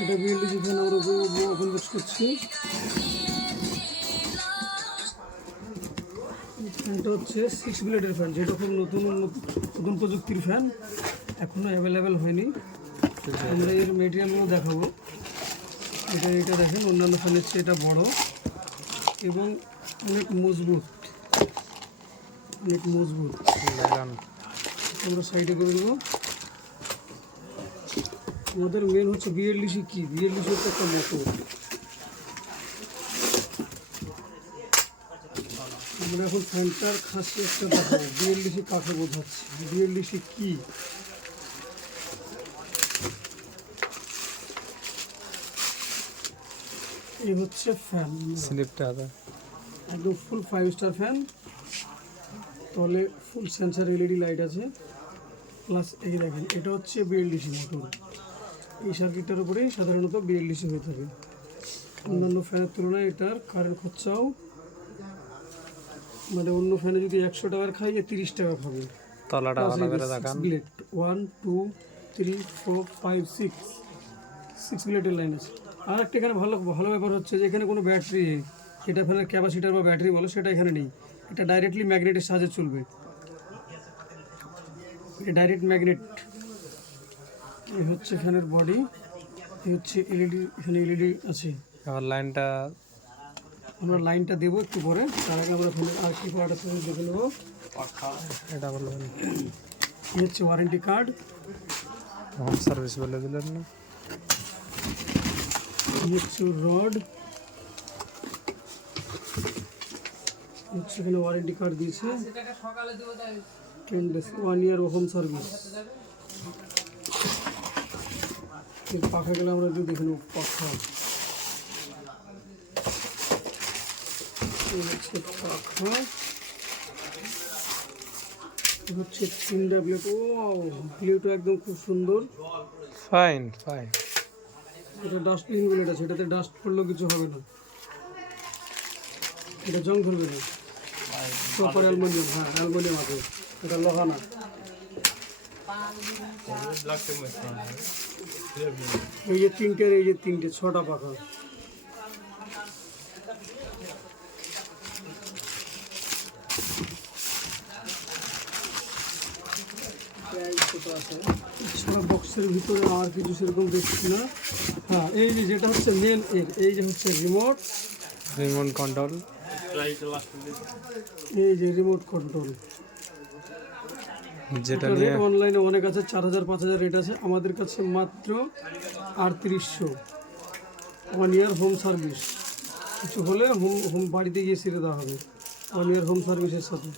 এটা BLDC fan আমরা open box করছি। ফ্যানটা হচ্ছে 6 ব্লেডের ফ্যান, যেটা খুব নতুন প্রযুক্তির ফ্যান, এখনও অ্যাভেলেবেল হয়নি। আমরা এর মেটেরিয়ালগুলো দেখাবো। এটা দেখেন, অন্যান্য ফ্যানের চেয়ে এটা বড় এবং অনেক মজবুত। আমরা সাইডে করে দেবো। আমাদের মেন হচ্ছে বিএলডিসি কি, বিএলডিসি হচ্ছে একটা মোটর। আমরা এখন ফ্যানটার খাসিয়াতটা দেখাবো, বিএলডিসি কাকে বোঝাচ্ছে, বিএলডিসি কি। এই হচ্ছে ফ্যান, স্লিপটা একদম ফুল 5 স্টার ফ্যান। তলে ফুল সেন্সার এলইডি লাইট আছে, প্লাস এই দেখেন এটা হচ্ছে বিএলডিসি মোটর। এই সার্কিটটার উপরে সাধারণত বিএলডিসি হয়ে থাকে। অন্যান্য ফ্যানের তুলনায় এটার কারেন্ট খরচাও, মানে অন্য ফ্যানে যদি 100 টাকার খাই, 30 টাকা খাবে। তলাটা ভালো করে দেখান। 1 2 3 4 5 6 ব্লেডের লাইন আছে। আর একটা এখানে ভালো ব্যাপার হচ্ছে যে এখানে কোনো ব্যাটারি, এটা ফ্যানের ক্যাপাসিটার বা ব্যাটারি বলে, সেটা এখানে নেই। এটা ডাইরেক্টলি ম্যাগনেটের সাহায্যে চলবে। এটা ডাইরেক্ট ম্যাগনেট। এই হচ্ছে ফ্যানের বডি, এই হচ্ছে এলইডি, এখানে এলইডি আছে। আর লাইনটা আমরা লাইনটা দেবো একটু পরে, তার আগে আমরা ফোনের আর কি পার্ট আছে দেখে নেবো। এটা বলবেন, এই হচ্ছে ওয়ারেন্টি কার্ড, হোম সার্ভিস বলে দিলেন না। এই হচ্ছে রড, হচ্ছে এখানে ওয়ারেন্টি কার্ড দিয়েছে 10 days 1 year হোম সার্ভিস। এই পাখা গেলে আমরা একটু দেখে নেব পাখা। এই হচ্ছে পাখা, হচ্ছে 3টা ব্লেড। ও ব্লেডটা একদম খুব সুন্দর, ফাইন। এটা ডাস্টবিন ব্লেড আছে, এটাতে ডাস্ট পড়লেও কিছু হবে না, এটা জং ধরবে না। প্রপার অ্যালুমিনিয়াম, হ্যাঁ অ্যালুমিনিয়াম আছে, এটা লোহা না। এই যে তিনটের, এই যে 6টা পাখা। এছাড়া বক্সের ভিতরে আর কিছু সেরকম দেখছি না। হ্যাঁ, এই যে যেটা হচ্ছে মেন এই যে হচ্ছে রিমোট কন্ট্রোল, এই যে রিমোট কন্ট্রোল, যেটা নিয়ে অনলাইনে অনেক আছে, 4000 5000 রেট আছে। আমাদের কাছে মাত্র 3800। 1 year হোম সার্ভিস, কিছু হলে হোম বাড়িতে গিয়ে ছেড়ে দেওয়া হবে 1 year হোম সার্ভিসের সাথে।